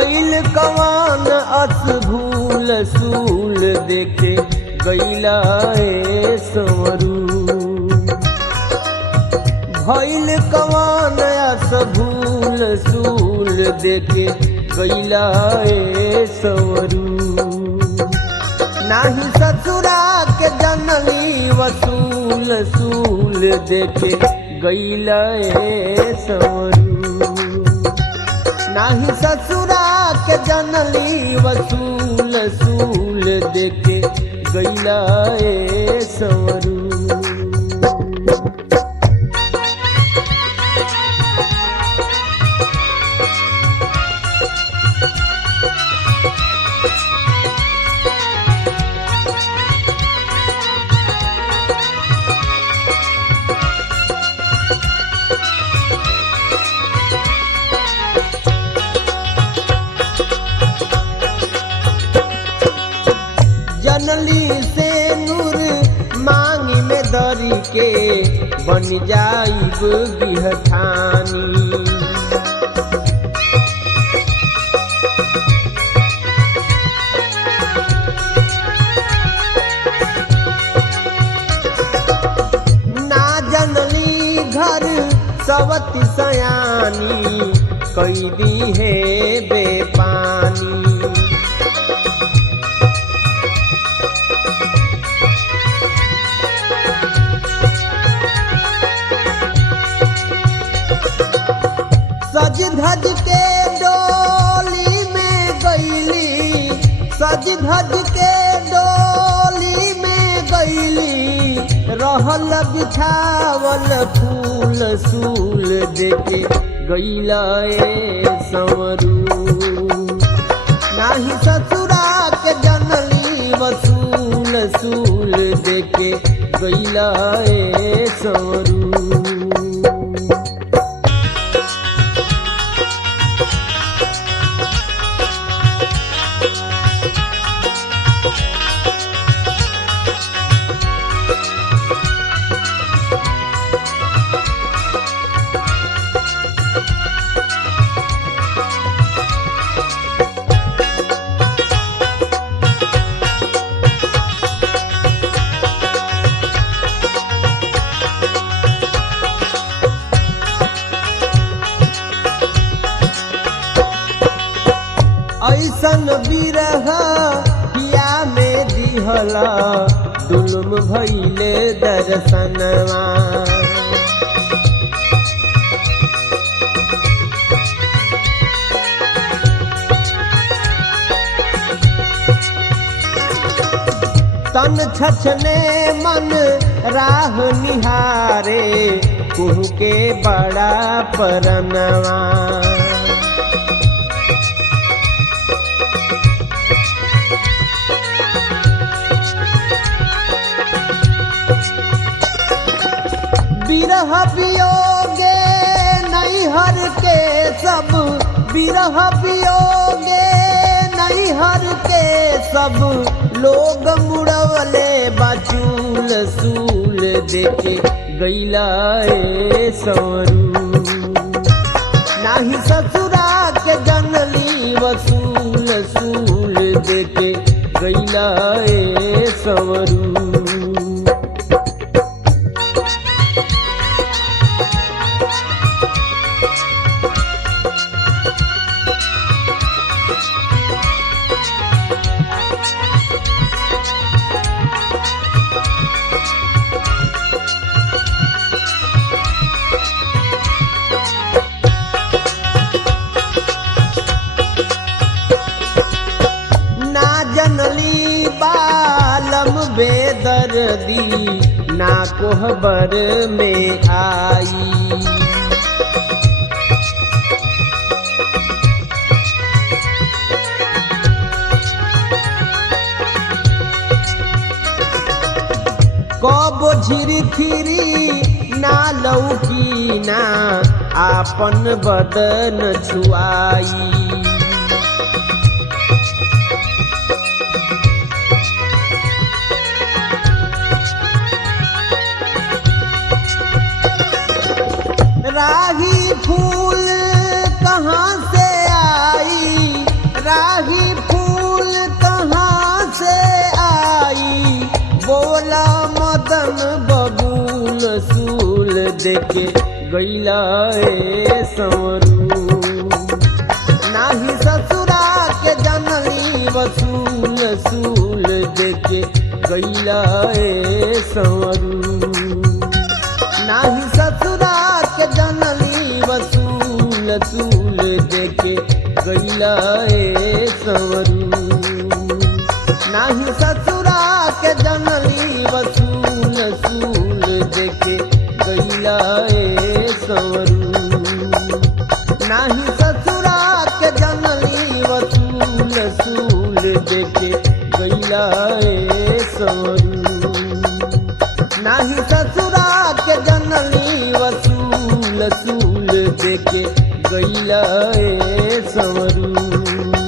भइल कवान अस भूल सूल देखे गैला ए संवरू। भइल कवान अस भूल सूल देखे गैला ए संवरू। नाही ससुरा के जनली वसूल सूल देखे गैला ए संवरू। नाही ससुरा के जनली वसूल सूल देखे गैला ए संवरू। जनली से नूर मांगी में दरी के बन जाइब गिहठानी। ना जनली घर सवती सयानी कैदी है बेपानी। सज धज के डोली में गईली, सज धज के डोली में गईली, रहल बिछावल फूल सूल देके गैला ए संवरू। नाही ससुरा के जनली वसूल सूल देके गैला ए संवरू। ऐसन बिरह पिया में दिहला दुलम भइले दर्शनवा। तन छछने मन राह निहारे कुहू के बड़ा परनवा। बिरह वियोगे नैहर के सब, बिरह वियोगे नैहर के सब, लोग मुड़वले बाचूल सूल देखे गैला ए संवरू। नाही ससुरा के जनली वसूल सूल देखे गैला ए संवरू। जनली बालम बेदर्दी ना कोहबर में आई। कब झिरखिरी ना लौकी ना आपन बदन छुआई। राही फूल कहाँ से आई, देके गैला ए संवरू नाही ससुरा के जनली वसूल सूल देके गैला ए संवरू नाही ससुरा के जनली वसूल सूल देके गैला ए संवरू नाही ससुरा के जनली वसूल सूल देके गैला ए संवरू नाही ससुरा के जनली वसूल सूल देके गैला ए संवरू नाही ससुरा के जनली वसूल सूल देके गैला ए संवरू।